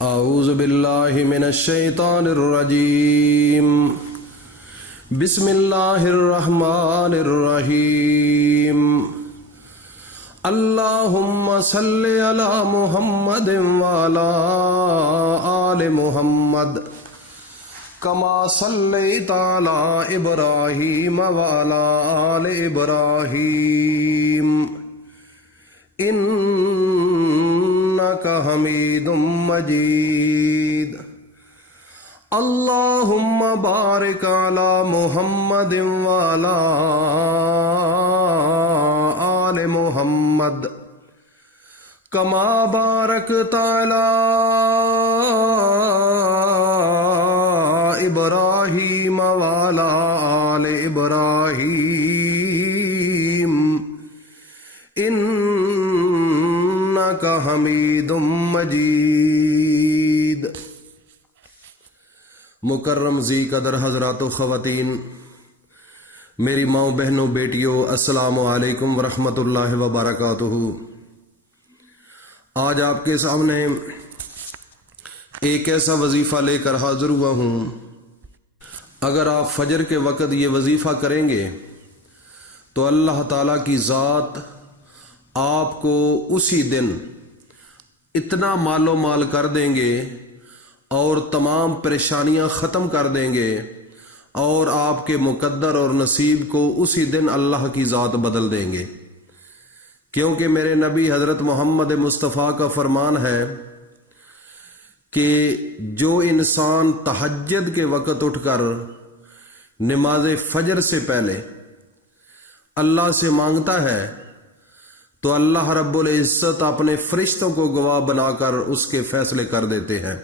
اعوذ باللہ من الشیطان الرجیم بسم اللہ الرحمن الرحیم اللہم صلی علی محمد وعلی آل محمد کما صلیت علی ابراہیم وعلی آل ابراہیم انک حمید مجید اللہم بارک علی محمد وعلی آل محمد کما بارکت علی ابراہیم وعلی آل ابراہیم انک حمید مجید۔ مکرم ذی قدر حضرات و خواتین، میری ماؤں بہنوں بیٹیوں، السلام علیکم ورحمۃ اللہ وبرکاتہ۔ آج آپ کے سامنے ایک ایسا وظیفہ لے کر حاضر ہوا ہوں، اگر آپ فجر کے وقت یہ وظیفہ کریں گے تو اللہ تعالیٰ کی ذات آپ کو اسی دن اتنا مال و مال کر دیں گے اور تمام پریشانیاں ختم کر دیں گے، اور آپ کے مقدر اور نصیب کو اسی دن اللہ کی ذات بدل دیں گے، کیونکہ میرے نبی حضرت محمد مصطفیٰ کا فرمان ہے کہ جو انسان تہجد کے وقت اٹھ کر نماز فجر سے پہلے اللہ سے مانگتا ہے تو اللہ رب العزت اپنے فرشتوں کو گواہ بنا کر اس کے فیصلے کر دیتے ہیں۔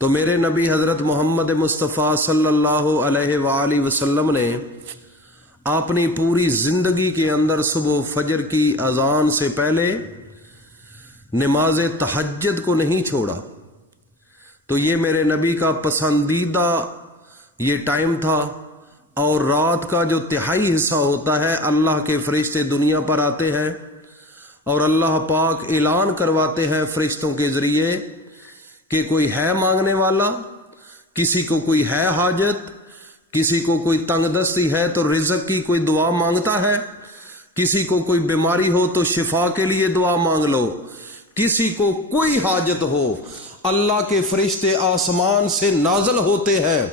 تو میرے نبی حضرت محمد مصطفیٰ صلی اللہ علیہ وآلہ وسلم نے اپنی پوری زندگی کے اندر صبح فجر کی اذان سے پہلے نماز تہجد کو نہیں چھوڑا۔ تو یہ میرے نبی کا پسندیدہ یہ ٹائم تھا، اور رات کا جو تہائی حصہ ہوتا ہے اللہ کے فرشتے دنیا پر آتے ہیں اور اللہ پاک اعلان کرواتے ہیں فرشتوں کے ذریعے کہ کوئی ہے مانگنے والا، کسی کو کوئی ہے حاجت، کسی کو کوئی تنگ دستی ہے تو رزق کی کوئی دعا مانگتا ہے، کسی کو کوئی بیماری ہو تو شفا کے لیے دعا مانگ لو، کسی کو کوئی حاجت ہو اللہ کے فرشتے آسمان سے نازل ہوتے ہیں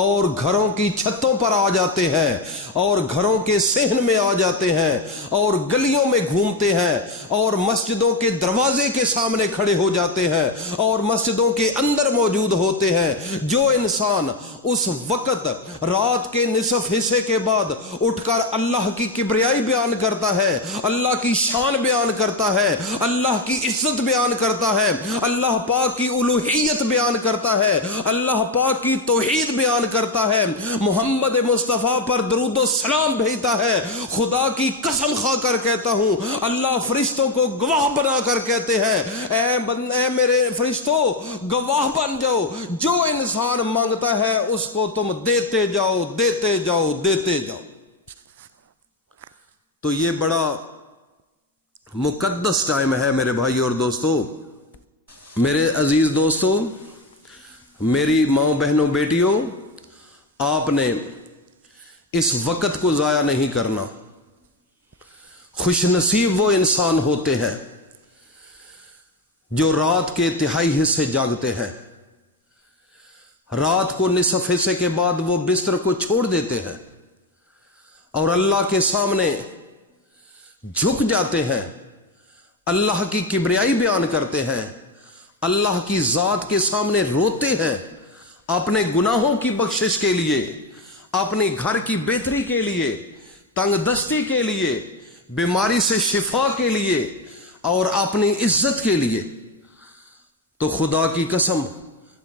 اور گھروں کی چھتوں پر آ جاتے ہیں اور گھروں کے صحن میں آ جاتے ہیں اور گلیوں میں گھومتے ہیں اور مسجدوں کے دروازے کے سامنے کھڑے ہو جاتے ہیں اور مسجدوں کے اندر موجود ہوتے ہیں۔ جو انسان اس وقت رات کے نصف حصے کے بعد اٹھ کر اللہ کی کبریائی بیان کرتا ہے، اللہ کی شان بیان کرتا ہے، اللہ کی عزت بیان کرتا ہے، اللہ پاک کی الوہیت بیان کرتا ہے، اللہ پاک کی توحید بیان کرتا ہے، محمد مصطفیٰ پر درود و سلام بھیجتا ہے، خدا کی قسم کھا کر کہتا ہوں، اللہ فرشتوں کو گواہ بنا کر کہتے ہیں اے میرے فرشتوں گواہ بن جاؤ، جو انسان مانگتا ہے اس کو تم دیتے جاؤ دیتے جاؤ دیتے جاؤ۔ تو یہ بڑا مقدس ٹائم ہے میرے بھائی اور دوستو، میرے عزیز دوستو، میری ماؤں بہنوں بیٹیوں، آپ نے اس وقت کو ضائع نہیں کرنا۔ خوش نصیب وہ انسان ہوتے ہیں جو رات کے تہائی حصے جاگتے ہیں، رات کو نصف حصے کے بعد وہ بستر کو چھوڑ دیتے ہیں اور اللہ کے سامنے جھک جاتے ہیں، اللہ کی کبریائی بیان کرتے ہیں، اللہ کی ذات کے سامنے روتے ہیں، اپنے گناہوں کی بخشش کے لیے، اپنے گھر کی بہتری کے لیے، تنگ دستی کے لیے، بیماری سے شفا کے لیے اور اپنی عزت کے لیے۔ تو خدا کی قسم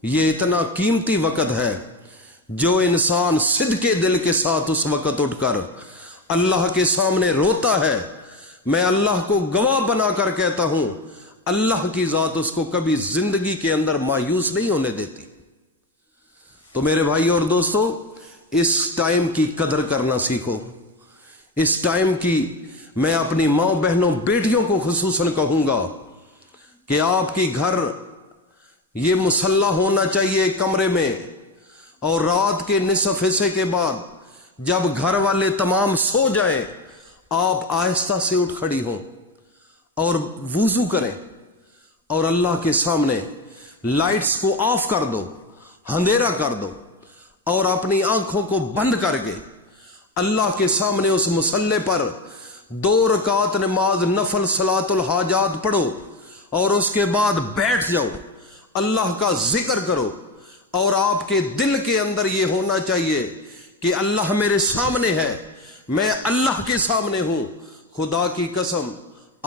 یہ اتنا قیمتی وقت ہے، جو انسان صدق کے دل کے ساتھ اس وقت اٹھ کر اللہ کے سامنے روتا ہے، میں اللہ کو گواہ بنا کر کہتا ہوں اللہ کی ذات اس کو کبھی زندگی کے اندر مایوس نہیں ہونے دیتی۔ تو میرے بھائی اور دوستو، اس ٹائم کی قدر کرنا سیکھو، اس ٹائم کی میں اپنی ماں بہنوں بیٹیوں کو خصوصاً کہوں گا کہ آپ کی گھر یہ مسلح ہونا چاہیے کمرے میں، اور رات کے نصف حصے کے بعد جب گھر والے تمام سو جائیں آپ آہستہ سے اٹھ کھڑی ہوں اور وضو کریں اور اللہ کے سامنے لائٹس کو آف کر دو، اندھیرا کر دو، اور اپنی آنکھوں کو بند کر کے اللہ کے سامنے اس مصلی پر 2 رکعت نماز نفل صلاۃ الحاجات پڑھو، اور اس کے بعد بیٹھ جاؤ، اللہ کا ذکر کرو، اور آپ کے دل کے اندر یہ ہونا چاہیے کہ اللہ میرے سامنے ہے، میں اللہ کے سامنے ہوں۔ خدا کی قسم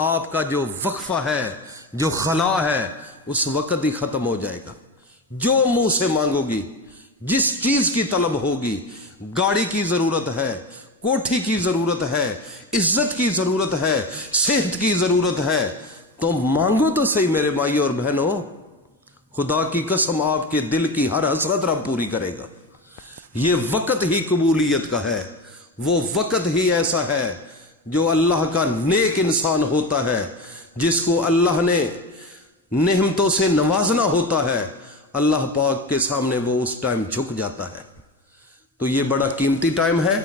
آپ کا جو وقفہ ہے، جو خلا ہے، اس وقت ہی ختم ہو جائے گا۔ جو منہ سے مانگو گی، جس چیز کی طلب ہوگی، گاڑی کی ضرورت ہے، کوٹھی کی ضرورت ہے، عزت کی ضرورت ہے، صحت کی ضرورت ہے، تو مانگو تو صحیح میرے بھائیوں اور بہنوں۔ خدا کی قسم آپ کے دل کی ہر حسرت رب پوری کرے گا۔ یہ وقت ہی قبولیت کا ہے، وہ وقت ہی ایسا ہے جو اللہ کا نیک انسان ہوتا ہے، جس کو اللہ نے نعمتوں سے نوازنا ہوتا ہے، اللہ پاک کے سامنے وہ اس ٹائم جھک جاتا ہے۔ تو یہ بڑا قیمتی ٹائم ہے۔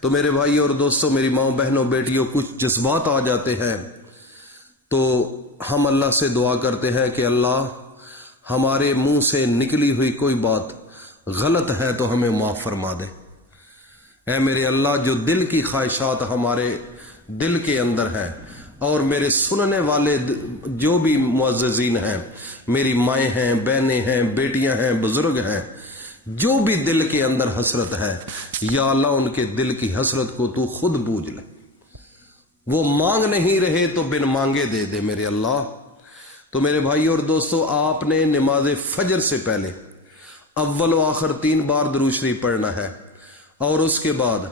تو میرے بھائی اور دوستوں، میری ماں بہنوں بیٹیوں، کچھ جذبات آ جاتے ہیں تو ہم اللہ سے دعا کرتے ہیں کہ اللہ ہمارے منہ سے نکلی ہوئی کوئی بات غلط ہے تو ہمیں معاف فرما دے۔ اے میرے اللہ، جو دل کی خواہشات ہمارے دل کے اندر ہیں، اور میرے سننے والے جو بھی معززین ہیں، میری مائیں ہیں، بہنیں ہیں، بیٹیاں ہیں، بزرگ ہیں، جو بھی دل کے اندر حسرت ہے، یا اللہ ان کے دل کی حسرت کو تو خود بوجھ لے۔ وہ مانگ نہیں رہے تو بن مانگے دے دے میرے اللہ۔ تو میرے بھائی اور دوستو، آپ نے نماز فجر سے پہلے اول و آخر 3 بار درود شریف پڑھنا ہے، اور اس کے بعد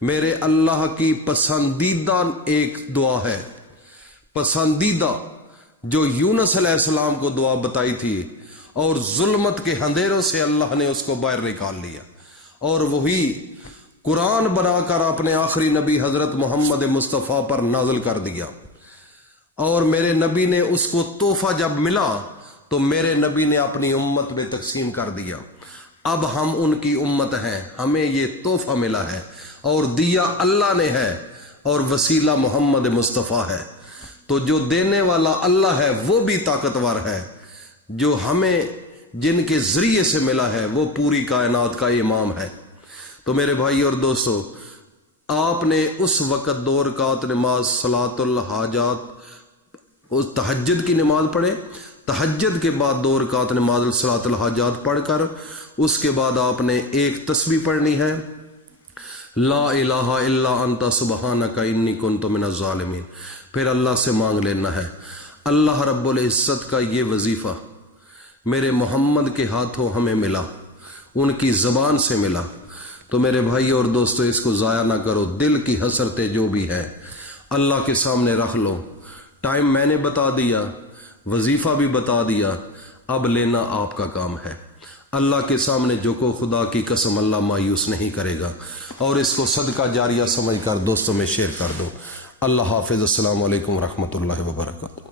میرے اللہ کی پسندیدہ ایک دعا ہے، پسندیدہ، جو یونس علیہ السلام کو دعا بتائی تھی، اور ظلمت کے اندھیروں سے اللہ نے اس کو باہر نکال لیا، اور وہی قرآن بنا کر اپنے آخری نبی حضرت محمد مصطفیٰ پر نازل کر دیا۔ اور میرے نبی نے اس کو تحفہ جب ملا تو میرے نبی نے اپنی امت میں تقسیم کر دیا۔ اب ہم ان کی امت ہیں، ہمیں یہ تحفہ ملا ہے، اور دیا اللہ نے ہے، اور وسیلہ محمد مصطفیٰ ہے۔ تو جو دینے والا اللہ ہے وہ بھی طاقتور ہے، جو ہمیں جن کے ذریعے سے ملا ہے وہ پوری کائنات کا امام ہے۔ تو میرے بھائی اور دوستو، آپ نے اس وقت 2 رکعت نماز صلاۃ الحاجات، اس تہجد کی نماز پڑھے، تہجد کے بعد 2 رکعت نماز صلاۃ الحاجات پڑھ کر اس کے بعد آپ نے ایک تسبیح پڑھنی ہے، لا الہ الا انت سبحانک انی کنت من الظالمین۔ پھر اللہ سے مانگ لینا ہے۔ اللہ رب العزت کا یہ وظیفہ میرے محمد کے ہاتھوں ہمیں ملا، ان کی زبان سے ملا۔ تو میرے بھائی اور دوستو، اس کو ضائع نہ کرو۔ دل کی حسرتیں جو بھی ہیں اللہ کے سامنے رکھ لو۔ ٹائم میں نے بتا دیا، وظیفہ بھی بتا دیا، اب لینا آپ کا کام ہے۔ اللہ کے سامنے جو کو خدا کی قسم اللہ مایوس نہیں کرے گا، اور اس کو صدقہ جاریہ سمجھ کر دوستوں میں شیئر کر دو۔ اللہ حافظ۔ السلام علیکم ورحمۃ اللہ وبرکاتہ۔